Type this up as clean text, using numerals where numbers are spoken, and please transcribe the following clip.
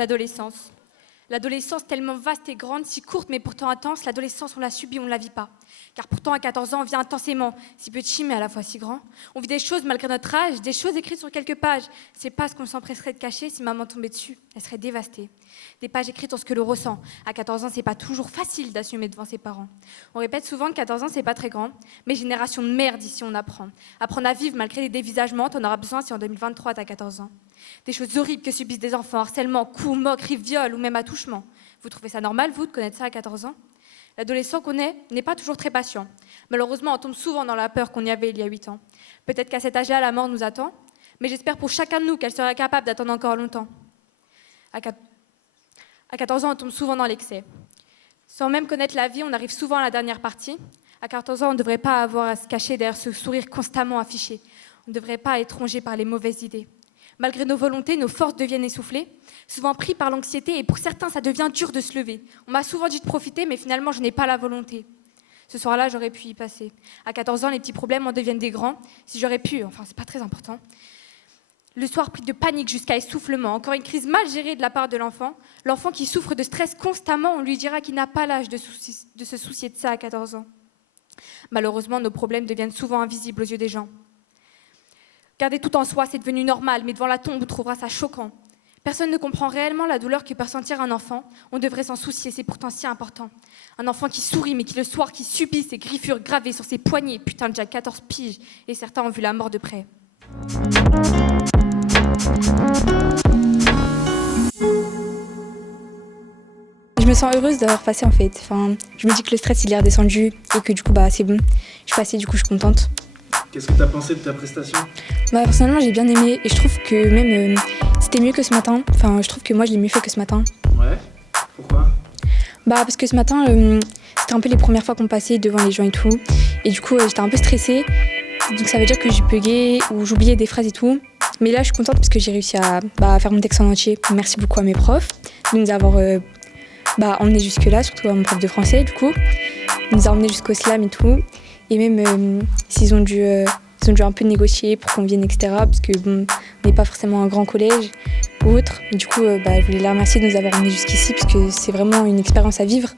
L'adolescence. L'adolescence tellement vaste et grande, si courte mais pourtant intense, l'adolescence on la subit, on ne la vit pas. Car pourtant à 14 ans on vit intensément, si petit mais à la fois si grand. On vit des choses malgré notre âge, des choses écrites sur quelques pages. C'est pas ce qu'on s'empresserait de cacher, si maman tombait dessus, elle serait dévastée. Des pages écrites sur ce que l'on ressent. À 14 ans c'est pas toujours facile d'assumer devant ses parents. On répète souvent que 14 ans c'est pas très grand, mais génération de merde ici on apprend. Apprendre à vivre malgré les dévisagements, t'en auras besoin si en 2023 t'as 14 ans. Des choses horribles que subissent des enfants, harcèlement, coups, moqueries, viols ou même attouchements. Vous trouvez ça normal, vous, de connaître ça à 14 ans ? L'adolescent qu'on est n'est pas toujours très patient. Malheureusement, on tombe souvent dans la peur qu'on y avait il y a 8 ans. Peut-être qu'à cet âge-là, la mort nous attend, mais j'espère pour chacun de nous qu'elle sera capable d'attendre encore longtemps. À 14 ans, on tombe souvent dans l'excès. Sans même connaître la vie, on arrive souvent à la dernière partie. À 14 ans, on ne devrait pas avoir à se cacher derrière ce sourire constamment affiché. On ne devrait pas être rongé par les mauvaises idées. Malgré nos volontés, nos forces deviennent essoufflées, souvent pris par l'anxiété, et pour certains, ça devient dur de se lever. On m'a souvent dit de profiter, mais finalement, je n'ai pas la volonté. Ce soir-là, j'aurais pu y passer. À 14 ans, les petits problèmes en deviennent des grands. Si j'aurais pu, enfin, c'est pas très important. Le soir, pris de panique jusqu'à essoufflement. Encore une crise mal gérée de la part de l'enfant. L'enfant qui souffre de stress constamment, on lui dira qu'il n'a pas l'âge de se soucier de ça à 14 ans. Malheureusement, nos problèmes deviennent souvent invisibles aux yeux des gens. Garder tout en soi, c'est devenu normal, mais devant la tombe, on trouvera ça choquant. Personne ne comprend réellement la douleur que peut ressentir un enfant. On devrait s'en soucier, c'est pourtant si important. Un enfant qui sourit, mais qui le soir, qui subit ses griffures gravées sur ses poignets. Putain, déjà 14 piges, et certains ont vu la mort de près. Je me sens heureuse d'avoir passé en fait. Enfin, je me dis que le stress il est redescendu et que du coup c'est bon. Je suis passée, du coup je suis contente. Qu'est-ce que tu as pensé de ta prestation ? Personnellement j'ai bien aimé et je trouve que même c'était mieux que ce matin. Enfin je trouve que moi je l'ai mieux fait que ce matin. Ouais. Pourquoi ? Parce que ce matin c'était un peu les premières fois qu'on passait devant les gens et tout. Et du coup j'étais un peu stressée. Donc ça veut dire que j'ai bugué ou j'oubliais des phrases et tout. Mais là je suis contente parce que j'ai réussi à faire mon texte en entier. Merci beaucoup à mes profs de nous avoir emmené jusque là, surtout à mon prof de français du coup. Il nous a emmenés jusqu'au slam et tout. Et même s'ils ont dû un peu négocier pour qu'on vienne, etc. Parce que on n'est pas forcément un grand collège ou autre. Et du coup, je voulais les remercier de nous avoir emmenés jusqu'ici parce que c'est vraiment une expérience à vivre.